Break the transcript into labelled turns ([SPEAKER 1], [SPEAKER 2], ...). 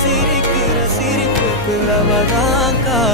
[SPEAKER 1] siri kira siri